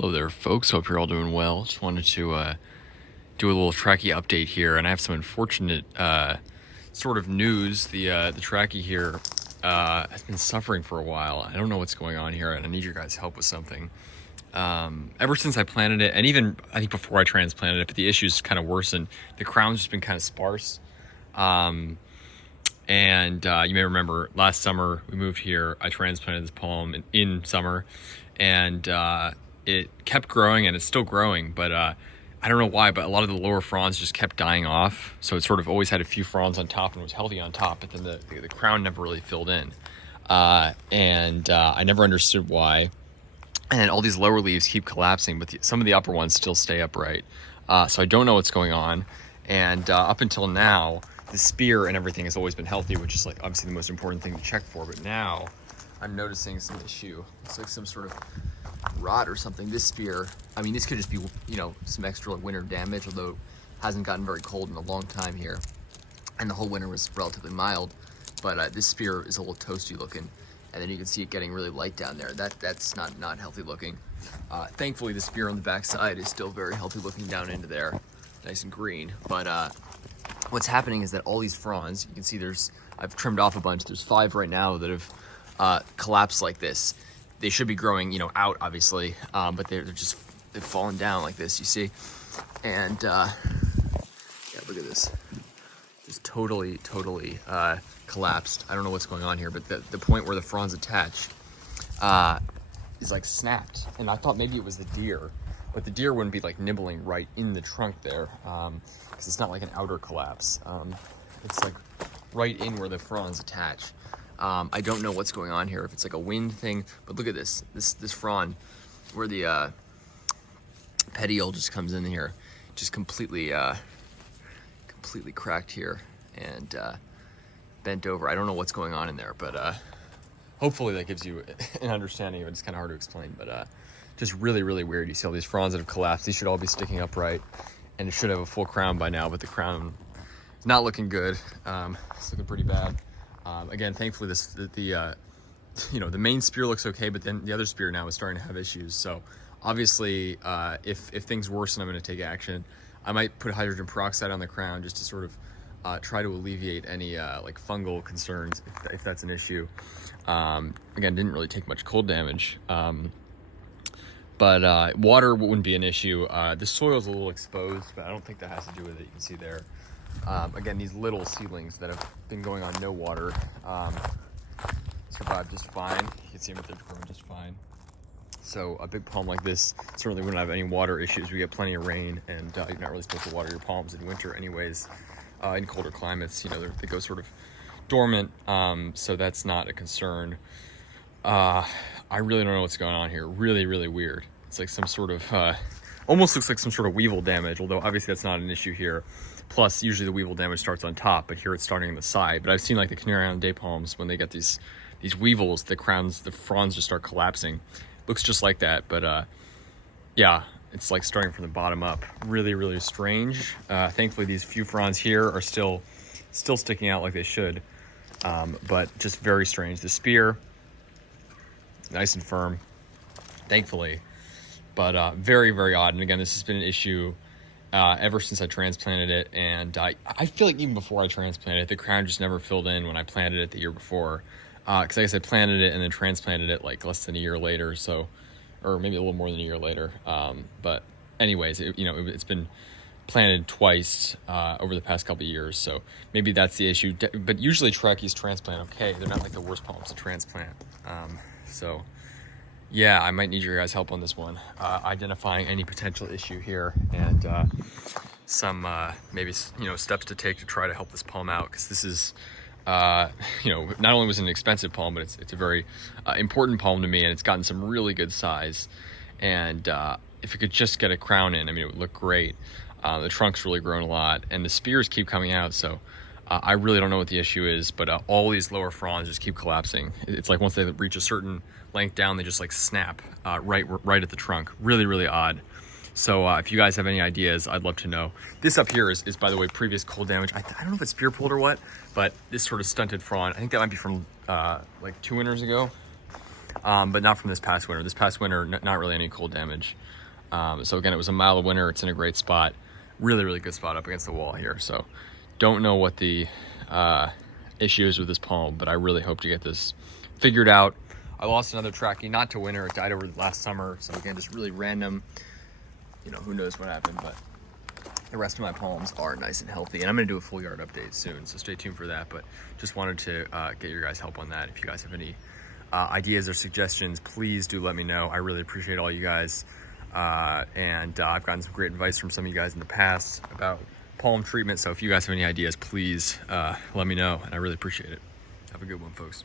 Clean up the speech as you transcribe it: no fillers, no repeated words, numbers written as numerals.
Hello there, folks. Hope you're all doing well. Just wanted to do a little Trachy update here, and I have some unfortunate sort of news. The Trachy here has been suffering for a while. I don't know what's going on here, and I need your guys' help with something. Ever since I planted it, and even I think before I transplanted it, but the issue's kind of worsened. The crown's just been kind of sparse. And you may remember last summer we moved here. I transplanted this palm in summer, and it kept growing, and it's still growing, but I don't know why, but a lot of the lower fronds just kept dying off. So it sort of always had a few fronds on top and was healthy on top, but then the crown never really filled in. I never understood why. And then all these lower leaves keep collapsing, but some of the upper ones still stay upright. So I don't know what's going on. And up until now, the spear and everything has always been healthy, which is like obviously the most important thing to check for. But now I'm noticing some issue. It's like some sort of rot or something. This spear, I mean, this could just be, some extra winter damage, although it hasn't gotten very cold in a long time here. And the whole winter was relatively mild. But this spear is a little toasty looking. And then you can see it getting really light down there. That's not healthy looking. Thankfully, the spear on the back side is still very healthy looking down into there. Nice and green. But what's happening is that all these fronds, you can see I've trimmed off a bunch. There's 5 right now that have collapsed like this. They should be growing, out obviously, but they've fallen down like this, you see. And yeah, look at this. Just totally collapsed. I don't know what's going on here, but the point where the fronds attach is like snapped. And I thought maybe it was the deer, but the deer wouldn't be like nibbling right in the trunk there, because it's not like an outer collapse. It's like right in where the fronds attach. I don't know what's going on here, if it's like a wind thing, but look at this frond where the petiole just comes in here, just completely cracked here and bent over. I don't know what's going on in there, but hopefully that gives you an understanding of it. It's kind of hard to explain, but just really weird. You see all these fronds that have collapsed. These should all be sticking upright, and it should have a full crown by now, but the crown is not looking good. It's looking pretty bad. Again, thankfully the main spear looks okay, but then the other spear now is starting to have issues. So obviously, if things worsen, I'm going to take action. I might put hydrogen peroxide on the crown just to sort of try to alleviate any like fungal concerns if that's an issue. Again, didn't really take much cold damage, but water wouldn't be an issue. The soil's a little exposed, but I don't think that has to do with it. You can see there. Again, these little seedlings that have been going on no water survived just fine. You can see them, they're growing just fine. So a big palm like this certainly wouldn't have any water issues. We get plenty of rain, and you're not really supposed to water your palms in winter anyways. In colder climates, they go sort of dormant, so that's not a concern. I really don't know what's going on here. Really weird. It's like some sort of almost looks like some sort of weevil damage, although obviously that's not an issue here. Plus, usually the weevil damage starts on top, but here it's starting on the side. But I've seen like the Canary Island day palms, when they get these weevils, the fronds just start collapsing. Looks just like that, but yeah, it's like starting from the bottom up. Really strange. Thankfully, these few fronds here are still sticking out like they should, but just very strange. The spear, nice and firm, thankfully, but very odd. And again, this has been an issue ever since I transplanted it, and I feel like even before I transplanted it, the crown just never filled in when I planted it the year before. Because I guess I planted it and then transplanted it like less than a year later, so, or maybe a little more than a year later. But anyways, it's been planted twice over the past couple of years, so maybe that's the issue. But usually Trachys transplant okay. They're not like the worst palms to transplant. So yeah, I might need your guys' help on this one, identifying any potential issue here, and some maybe steps to take to try to help this palm out, because this is not only was it an expensive palm, but it's a very important palm to me, and it's gotten some really good size. And if it could just get a crown in, I mean, it would look great. The trunk's really grown a lot, and the spears keep coming out, so I really don't know what the issue is, but all these lower fronds just keep collapsing. It's like once they reach a certain length down, they just like snap right at the trunk. Really odd. So if you guys have any ideas, I'd love to know. This up here is by the way, previous cold damage. I don't know if it's spear pulled or what, but this sort of stunted frond, I think that might be from like 2 winters ago. but not from this past winter. This past winter, not really any cold damage. So again, it was a mild winter. It's in a great spot, really, really good spot up against the wall here. So don't know what the issue is with this palm, but I really hope to get this figured out. I lost another Trachy, not to winter. It died over last summer. So again, just really random. You know, who knows what happened, but the rest of my palms are nice and healthy. And I'm going to do a full yard update soon, so stay tuned for that. But just wanted to get your guys' help on that. If you guys have any ideas or suggestions, please do let me know. I really appreciate all you guys. And I've gotten some great advice from some of you guys in the past about palm treatment. So if you guys have any ideas, please let me know. And I really appreciate it. Have a good one, folks.